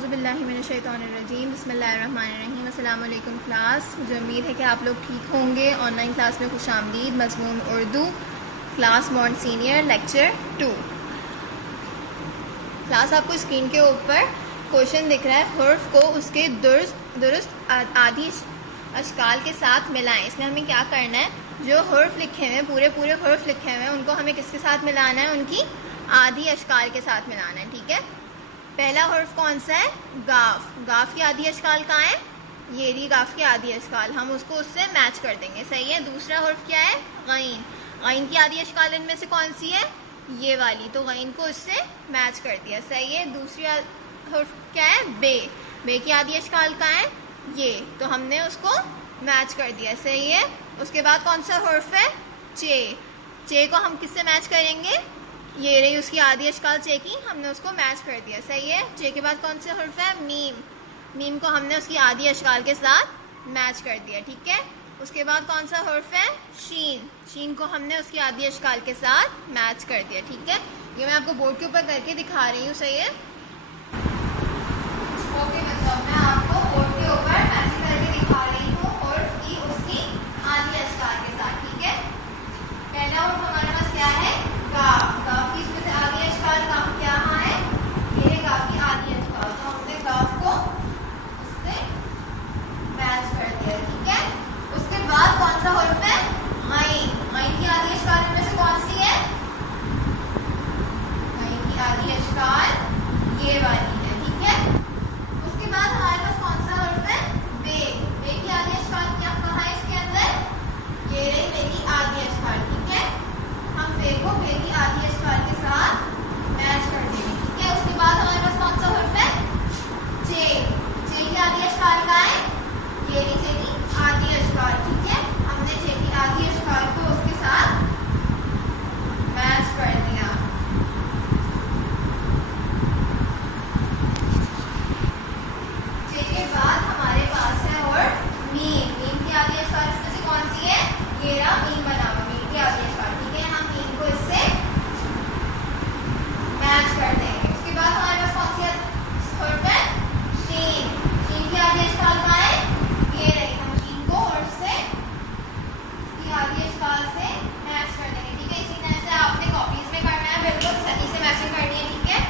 औज़ुबिल्लाहिमिनश्शैतानिर्रजीम बिस्मिल्लाहिर्रहमानिर्रहीम। अस्सलाम वालेकुम क्लास। मुझे उम्मीद है कि आप लोग ठीक होंगे। ऑनलाइन क्लास में खुशामदीद। मज़मून Urdu, class mod senior, lecture 2। Class आपको स्क्रीन के ऊपर क्वेश्चन दिख रहा है। हुर्फ को उसके दुरुस्त आदि अशकाल के साथ मिलाएं। इसमें हमें क्या करना है, जो हुर्फ लिखे हुए हैं, पूरे हुर्फ लिखे हुए हैं, उनको हमें किसके साथ मिलाना है, उनकी आदि अशकाल के साथ मिलाना है। ठीक है, पहला हुर्फ कौन सा है, गाफ। गाफ की आदि अशकाल कहाँ है, ये रही गाफ की आदि अशकाल, हम उसको उससे मैच कर देंगे। सही है। दूसरा हुर्फ क्या है, गईन। गईन की आदि अशकाल इनमें से कौन सी है, ये वाली, तो गईन को इससे मैच कर दिया। सही है। दूसरी हुर्फ क्या है, बे। बे की आदि अशकाल कहाँ है, ये, तो हमने उसको मैच कर दिया। सही है। उसके बाद कौन सा हुर्फ है, चे। चे को हम किससे मैच करेंगे, ये रही उसकी आदि अशकाल चे की, हमने उसको मैच कर दिया। सही है। चे के बाद कौन सा हुर्फ है, मीम। मीम को हमने उसकी आदि अशकाल के साथ मैच कर दिया। ठीक है। उसके बाद कौन सा हुर्फ है, शीन। शीन को हमने उसकी आदि अशकाल के साथ मैच कर दिया। ठीक है। ये मैं आपको बोर्ड के ऊपर करके दिखा रही हूँ। सही है। ओके मतलब मैं आपको बोर्ड के ऊपर मैचिंग करके दिखा रही हूँ हुर्फ की उसकी आदि अशकाल के साथ। ठीक है। पहला हुर्फ हमारे पास क्या है, गाफ। गाफ की इसमें से आदि अशकाल क्या है, ये गाफ की आदि अशकाल, तो हमने गाफ को उससे मैच कर दिया। ठीक है। उसके बाद कौन सा हुर्फ है, गईन। गईन की आदि अशकाल इनमें से कौन सी है, गईन की आदि अशकाल ये वाली है। ठीक है। उसके बाद हमारे पास कौन सा हुर्फ है, बे। बे की आदि अशकाल क्या कहाँ है, इसके अंदर ये रही मेरी आदि अशकाल। ठीक है। हम बे को बे की आदि अशकाल के साथ मैच कर देंगे। ठीक है। उसके बाद हमारे पास कौन सा हुर्फ है, चे। चे की आदि अशकाल कहाँ है, ये रही चे की आदि अशकाल। ठीक है। हमने चे की आदि अशकाल को उसके साथ मैच कर दिया। चे के बाद हमारे पास है हुर्फ मीम। मीम की आदि अशकाल इसमें से कौन सी है, ये रहा मीम बना हुआ, मीम की आदि अशकाल। ठीक है। हम मीम को इससे मैच कर देंगे। उसके बाद हमारे पास कौन सी हुर्फ है, शीन। शीन की आदि अशकाल कहाँ है, ये रही, हम शीन को और से इसकी आदि अशकाल से मैच कर देंगे। ठीक है। इसी तरह से आपने कॉपीज में करना है, बिल्कुल सही से मैचिंग करनी है। ठीक है।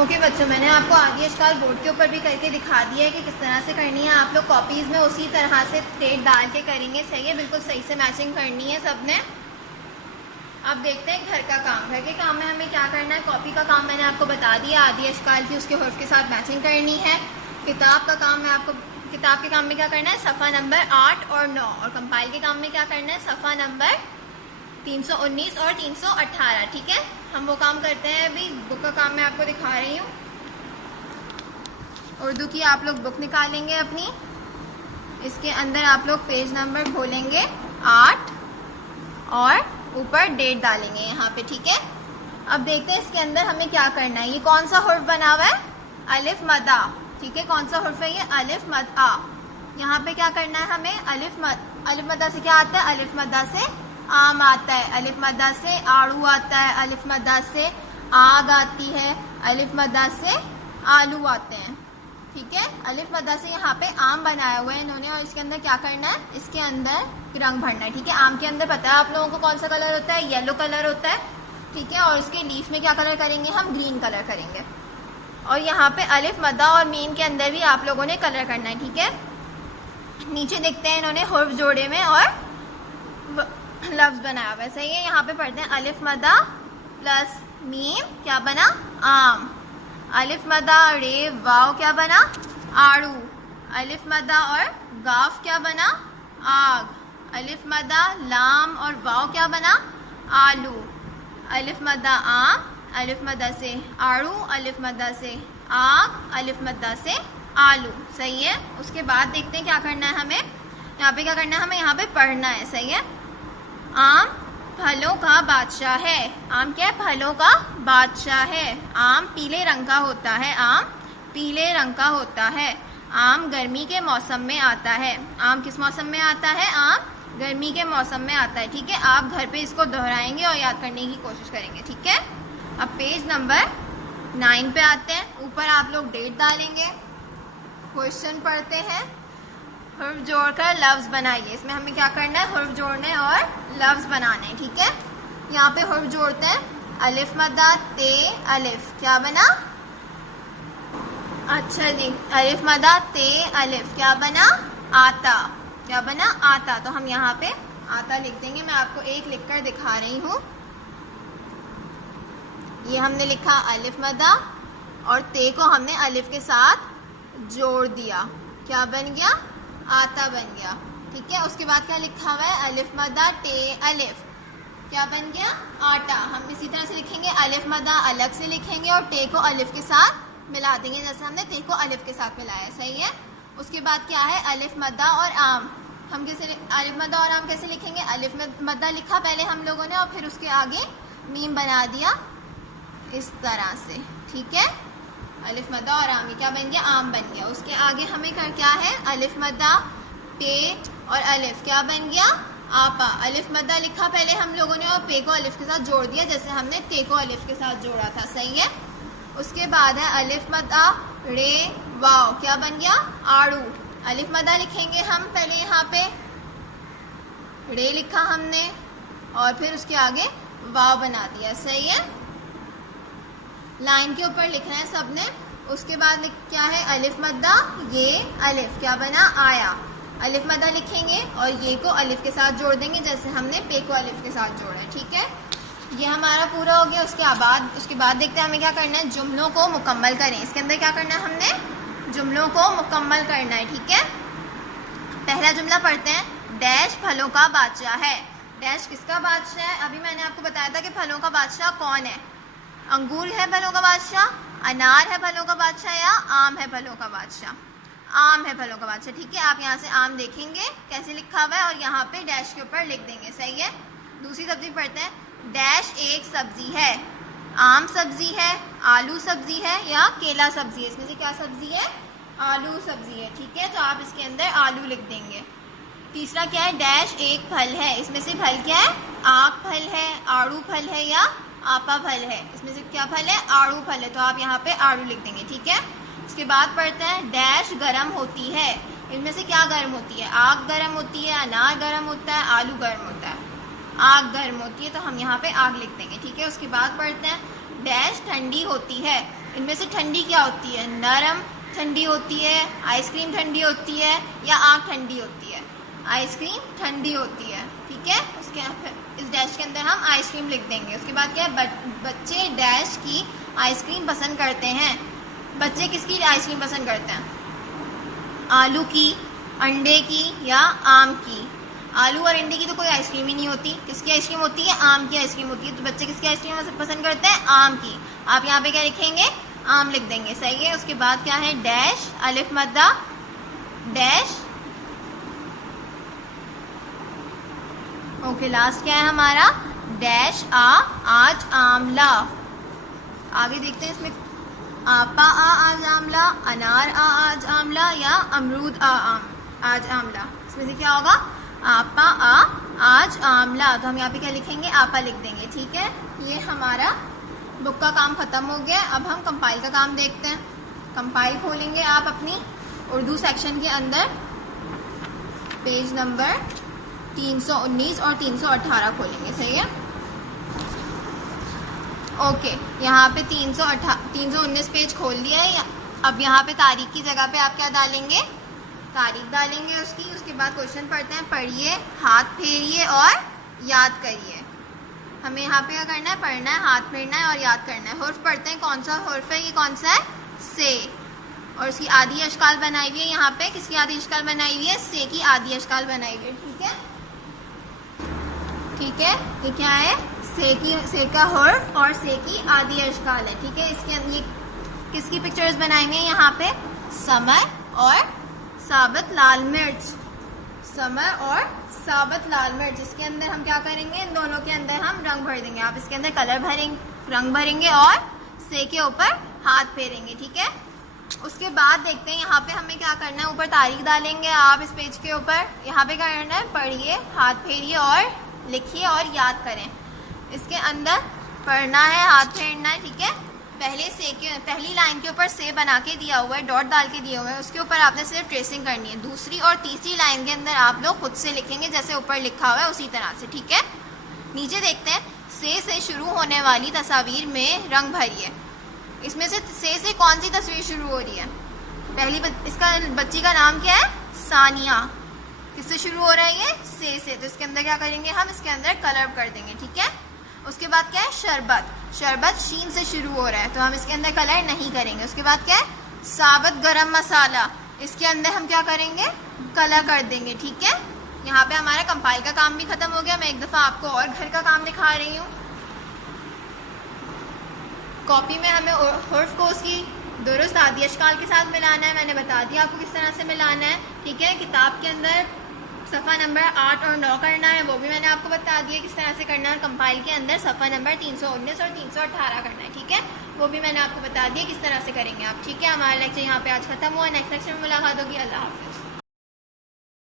ओके बच्चों, मैंने आपको आदि अशकाल बोर्ड के ऊपर भी करके दिखा दिया है कि किस तरह से करनी है। आप लोग कॉपीज में उसी तरह से टेप डाल के करेंगे। सही है। बिल्कुल सही से मैचिंग करनी है सबने। अब देखते हैं घर का काम। घर के काम में हमें क्या करना है, कॉपी का काम मैंने आपको बता दिया, आदि अशकाल की उसके हुर्फ के साथ मैचिंग करनी है। किताब का काम में आपको, किताब के काम में क्या करना है, सफ़ा नंबर 8 और 9, और कंपाइल के काम में क्या करना है, सफ़ा नंबर 319 और 318। ठीक है। हम वो काम करते हैं। अभी बुक का काम मैं आपको दिखा रही हूँ। उर्दू की आप लोग बुक निकालेंगे अपनी, इसके अंदर आप लोग पेज नंबर खोलेंगे 8 और ऊपर डेट डालेंगे यहाँ पे। ठीक है। अब देखते हैं इसके अंदर हमें क्या करना है। ये कौन सा हुर्फ बना हुआ है, अलिफ मदा। ठीक है। कौन सा हुर्फ है ये, अलिफ मद आ। यहाँ पे क्या करना है हमें, अलिफ मदा से क्या आता है, अलिफ मदा से आम आता है, अलिफ मदा से आड़ू आता है, अलिफ मदा से आग आती है, अलिफ मदा से आलू आते हैं। ठीक है। अलिफ मदा से यहाँ पे आम बनाया हुआ है इन्होंने, और इसके अंदर क्या करना है, इसके अंदर रंग भरना है। ठीक है। आम के अंदर पता है आप लोगों को कौन सा कलर होता है, येलो कलर होता है। ठीक है। और इसके लीफ में क्या कलर करेंगे, हम ग्रीन कलर करेंगे। और यहाँ पे अलिफ मदा और मीम के अंदर भी आप लोगों ने कलर करना है। ठीक है। नीचे देखते हैं इन्होंने हुर्फ जोड़े में और लफ्ज बनाया हुआ है। सही है। यहाँ पे पढ़ते हैं अलिफ मदा प्लस मीम क्या बना, आम। अलिफ मदा रे वाव क्या बना, आड़ू। अलिफ मदा और गाफ क्या बना, आग। अलिफ मदा लाम और वाव क्या बना, आलू। अलिफ मदा आम, अलिफ मदा से आड़ू, अलिफ मदा से आग, अलिफ मदा से आलू। सही है। उसके बाद देखते हैं क्या करना है हमें, यहाँ पे क्या करना है, हमें यहाँ पे पढ़ना है। सही है। आम फलों का बादशाह है। आम क्या है, फलों का बादशाह है। आम पीले रंग का होता है। आम पीले रंग का होता है। आम गर्मी के मौसम में आता है। आम किस मौसम में आता है, आम गर्मी के मौसम में आता है। ठीक है। आप घर पे इसको दोहराएंगे और याद करने की कोशिश करेंगे। ठीक है। अब पेज नंबर 9 पे आते हैं। ऊपर आप लोग डेट डालेंगे। क्वेश्चन पढ़ते हैं, हुर्फ जोड़कर लफ्ज बनाइए। इसमें हमें क्या करना है, हुर्फ जोड़ने और लफ्ज बनाने हैं, ठीक है। यहाँ पे हुर्फ जोड़ते हैं, अलिफ मद्दा ते अलिफ, क्या बना, अच्छा जी, अलिफ मद्दा ते अलिफ, क्या बना, आता, क्या बना, आता। तो हम यहाँ पे आता लिख देंगे। मैं आपको एक लिखकर दिखा रही हूँ। ये हमने लिखा अलिफ मद्दा और ते को हमने अलिफ के साथ जोड़ दिया, क्या बन गया, आता बन गया, ठीक है। उसके बाद क्या लिखा हुआ है, अलिफ मद्दा टे अलिफ, क्या बन गया, आटा। हम इसी तरह से लिखेंगे, अलिफ मद्दा अलग से लिखेंगे और टे को अलिफ के साथ मिला देंगे, जैसे हमने ते को अलिफ के साथ मिलाया, सही है। उसके बाद क्या है, अलिफ मद्दा और आम। हम कैसे अलिफ मद्दा और आम कैसे लिखेंगे, अलिफ मद्दा लिखा पहले हम लोगों ने और फिर उसके आगे मीम बना दिया इस तरह से, ठीक है। अलिफ मद्दा और आम, क्या बन गया, आम बन गया। उसके आगे हमें क्या है, अलिफ मद्दा पे और अलिफ, क्या बन गया, आपा। अलिफ मद्दा लिखा पहले हम लोगों ने और पे को अलिफ के साथ जोड़ दिया, जैसे हमने ते को अलिफ के साथ जोड़ा था, सही है। उसके बाद है अलिफ मद्दा रे वाव, क्या बन गया, आड़ू। अलिफ मद्दा लिखेंगे हम पहले, यहाँ पे रे लिखा हमने और फिर उसके आगे वाव बना दिया, सही है। लाइन के ऊपर लिखना है सबने। उसके बाद क्या है, अलिफ मद्दा ये अलिफ, क्या बना, आया। अलिफ मद्दा लिखेंगे और ये को अलिफ के साथ जोड़ देंगे, जैसे हमने पे को अलिफ के साथ जोड़ा है, ठीक है। ये हमारा पूरा हो गया। उसके बाद देखते हैं हमें क्या करना है, जुमलों को मुकम्मल करें। इसके अंदर क्या करना है, हमने जुमलों को मुकम्मल करना है, ठीक है। पहला जुमला पढ़ते हैं, डैश फलों का बादशाह है। डैश किसका बादशाह है, अभी मैंने आपको बताया था कि फलों का बादशाह कौन है। अंगूर है फलों का बादशाह, अनार है फलों का बादशाह या आम है फलों का बादशाह, आम है फलों का बादशाह, ठीक है। आप यहाँ से आम देखेंगे कैसे लिखा हुआ है और यहाँ पे डैश के ऊपर लिख देंगे, सही है। दूसरी सब्जी पढ़ते हैं, डैश एक सब्जी है। आम सब्जी है, आलू सब्जी है या केला सब्जी है। इसमें से क्या सब्जी है, आलू सब्जी है, ठीक है। तो आप इसके अंदर आलू लिख देंगे। तीसरा क्या है, डैश एक फल है। इसमें से फल क्या है, आक फल है, आड़ू फल है या आपा फल है। इसमें से क्या फल है, आड़ू फल है, तो आप यहाँ पे आड़ू लिख देंगे, ठीक है। उसके बाद पढ़ते हैं, डैश गर्म होती है। इनमें से क्या गर्म होती है, आग गर्म होती है, अनार गर्म होता है, आलू गर्म होता है, आग गर्म होती है, तो हम यहाँ पे आग लिख देंगे, ठीक है। उसके बाद पढ़ते हैं, डैश ठंडी होती है। इनमें से ठंडी क्या होती है, नरम ठंडी होती है, आइसक्रीम ठंडी होती है या आग ठंडी होती है, आइसक्रीम ठंडी होती है, ठीक है। उसके इस डैश के अंदर हम आइसक्रीम लिख देंगे। उसके बाद क्या है, बच्चे डैश की आइसक्रीम पसंद करते हैं। बच्चे किसकी आइसक्रीम पसंद करते हैं, आलू की, अंडे की या आम की। आलू और अंडे की तो कोई आइसक्रीम ही नहीं होती। किसकी आइसक्रीम होती है, आम की आइसक्रीम होती है। तो बच्चे किसकी आइसक्रीम पसंद करते हैं, आम की। आप यहाँ पे क्या लिखेंगे, आम लिख देंगे, सही है। उसके बाद क्या है, डैश अलिफ मद्दा डैश, ओके। लास्ट क्या है हमारा, डैश आज आमला। आगे देखते हैं इसमें, आपा आज आमला, अनार आज आमला या अमरूद आज आमला। इसमें से क्या होगा, आपा आज आमला। तो हम यहाँ पे क्या लिखेंगे, आपा लिख देंगे, ठीक है। ये हमारा बुक का काम खत्म हो गया। अब हम कंपाइल का काम देखते हैं। कंपाइल खोलेंगे आप अपनी उर्दू सेक्शन के अंदर, पेज नंबर 319 और 318 खोलेंगे, सही है। ओके, यहाँ पे 319 पेज खोल लिया है। अब यहाँ पे तारीख की जगह पे आप क्या डालेंगे, तारीख डालेंगे उसकी। उसके बाद क्वेश्चन पढ़ते हैं, पढ़िए, हाथ फेरिए और याद करिए। हमें यहाँ पे क्या करना है, पढ़ना है, हाथ फेरना है और याद करना है। हुर्फ पढ़ते हैं, कौन सा हुर्फ है, ये कौन सा है, से। और उसकी आधी अशकाल बनाई हुई है यहाँ पे। किसकी आधी अशकाल बनाई हुई है, से की आधी अशकाल बनाई हुई है, ठीक है, ठीक है। ये क्या है, से का हुर्फ और से की आधी अशकाल है, ठीक है। इसके अंदर ये किसकी पिक्चर्स बनाई हुई है, यहाँ पे समर और साबित लाल मिर्च, समर और साबित लाल मिर्च। इसके अंदर हम क्या करेंगे, इन दोनों के अंदर हम रंग भर देंगे। आप इसके अंदर कलर भरेंगे, रंग भरेंगे और से के ऊपर हाथ फेरेंगे, ठीक है। उसके बाद देखते हैं यहाँ पे हमें क्या करना है, ऊपर तारीख डालेंगे आप इस पेज के ऊपर। यहाँ पे क्या करना है, पढ़िए, हाथ फेरिए और लिखिए और याद करें। इसके अंदर पढ़ना है, हाथ फेरना है, ठीक है। पहली लाइन के ऊपर से बना के दिया हुआ है, डॉट डाल के दिया हुआ है, उसके ऊपर आपने सिर्फ ट्रेसिंग करनी है। दूसरी और तीसरी लाइन के अंदर आप लोग खुद से लिखेंगे जैसे ऊपर लिखा हुआ है उसी तरह से, ठीक है। नीचे देखते हैं, से शुरू होने वाली तस्वीर में रंग भरिए। इसमें से कौन सी तस्वीर शुरू हो रही है? इसका बच्ची का नाम क्या है? सानिया। किससे शुरू हो रहा है ये? से। तो इसके अंदर क्या करेंगे हम? इसके अंदर कलर कर देंगे, ठीक है। उसके बाद क्या है? शरबत शीन से शुरू हो रहा है तो हम इसके अंदर कलर नहीं करेंगे। उसके बाद क्या है? साबुत गरम मसाला, इसके अंदर हम क्या करेंगे? कलर कर देंगे, ठीक है। यहाँ पे हमारा कंपाइल का काम भी खत्म हो गया। मैं एक दफा आपको और घर का काम दिखा रही हूँ। कॉपी में हमें हुर्फ को उसकी दुरुस्त आदि अशकाल के साथ मिलाना है। मैंने बता दिया आपको किस तरह से मिलाना है, ठीक है। किताब के अंदर सफ़ा नंबर 8 और 9 करना है, वो भी मैंने आपको बता दिया किस तरह से करना है। कंपाइल के अंदर सफ़ा नंबर 319 और 318 करना है, ठीक है। वो भी मैंने आपको बता दिया किस तरह से करेंगे आप, ठीक है। हमारा लेक्चर यहाँ पे आज खत्म हुआ। नेक्स्ट लेक्चर में मुलाकात होगी। अल्लाह हाफ़िज़।